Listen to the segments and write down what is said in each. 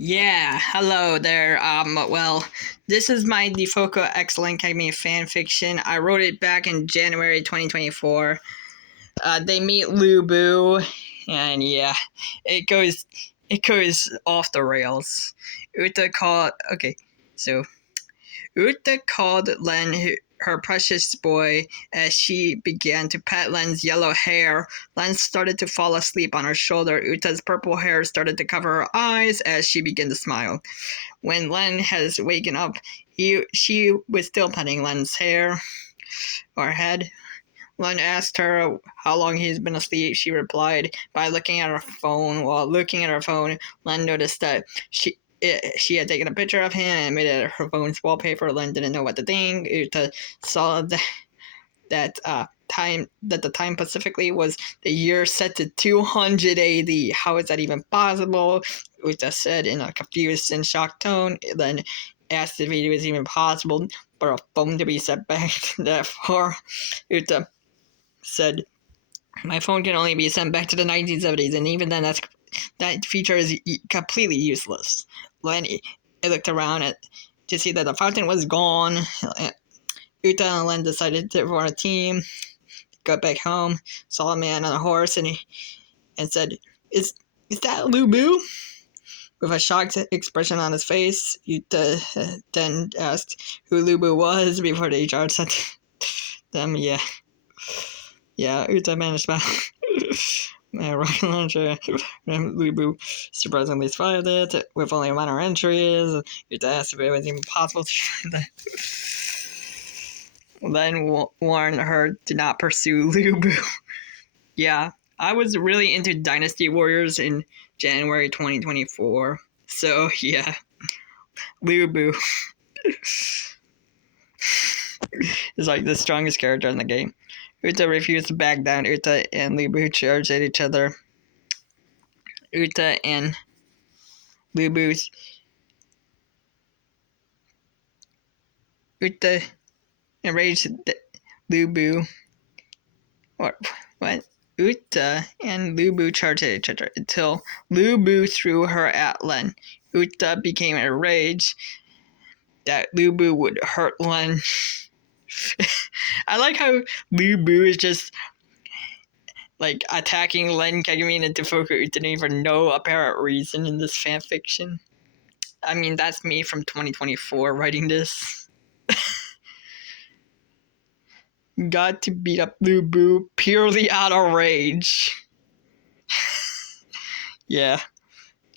Yeah, hello there. Well, this is my Defoko X Len Kagamine fan fiction. I wrote it back in January 2024. They meet Lubu, and yeah, it goes off the rails. Uta called Len her precious boy as she began to pet Len's yellow hair. Len started to fall asleep on her shoulder. Uta's purple hair started to cover her eyes as she began to smile. When Len has waken up, she was still petting Len's hair or head. Len asked her how long he's been asleep. She replied by looking at her phone. While looking at her phone, Len noticed that she had taken a picture of him and made it her phone's wallpaper. Len didn't know what to think. Uta saw that the time specifically was the year set to 200 AD. How is that even possible? Uta said in a confused and shocked tone. Len asked if it was even possible for a phone to be set back that far. Uta said, "My phone can only be sent back to the 1970s, and even then that feature is completely useless." Len looked around to see that the fountain was gone. Uta and Len decided to form a team, got back home, saw a man on a horse, and said, Is that Lubu?" With a shocked expression on his face, Uta then asked who Lubu was before the HR sent them. Yeah, Uta managed to rocket launcher. Lubu surprisingly survived it with only minor entries. Uta asked if it was even possible to find that. Then warned her to not pursue Lubu. Yeah, I was really into Dynasty Warriors in January 2024. So, yeah, Lubu is like the strongest character in the game. Uta refused to back down. Uta and Lubu charged at each other. Uta and Lubu's Uta enraged Lubu. What? Uta and Lubu charged at each other until Lubu threw her at Len. Uta became enraged that Lubu would hurt Len. I like how Lubu is just like attacking Len, Kagamine, and Defoko Utane for no apparent reason in this fanfiction. I mean, that's me from 2024 writing this. Got to beat up Lubu purely out of rage. Yeah.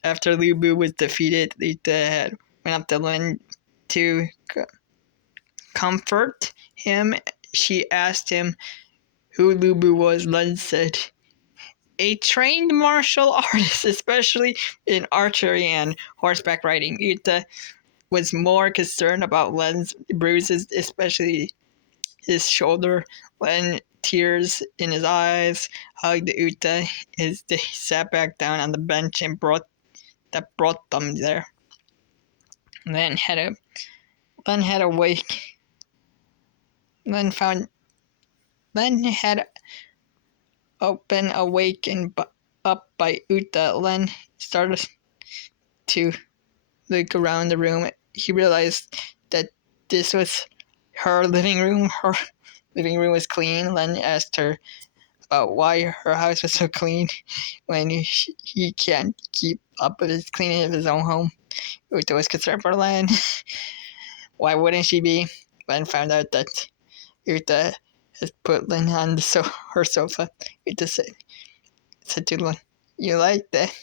After Lubu was defeated, Uta went up to Len to comfort him. She asked him who Lubu was. Len said, "A trained martial artist, especially in archery and horseback riding." Uta was more concerned about Len's bruises, especially his shoulder. Len, tears in his eyes, hugged Uta as they sat back down on the bench and brought them there. Len had been awakened up by Uta. Len started to look around the room. He realized that this was her living room. Her living room was clean. Len asked her about why her house was so clean when he can't keep up with his cleaning of his own home. Uta was concerned for Len. Why wouldn't she be? Len found out that Uta has put Len on her sofa. Uta said to Len, "You like that?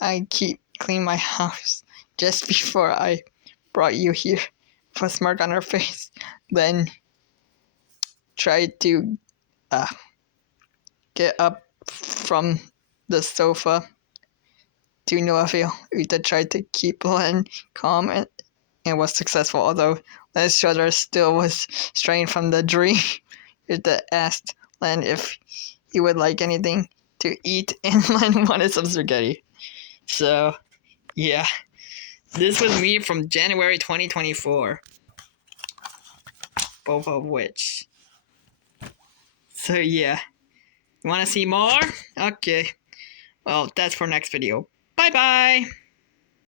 I keep cleaning my house just before I brought you here." With a smirk on her face, Len tried to get up from the sofa to no avail. Uta tried to keep Len calm and was successful, although Len's shoulder still was strained from the dream. Uta asked Len if he would like anything to eat, and Len wanted some spaghetti. So, yeah. This was me from January 2024. Both of which. So, yeah. You want to see more? Okay. Well, that's for next video. Bye-bye!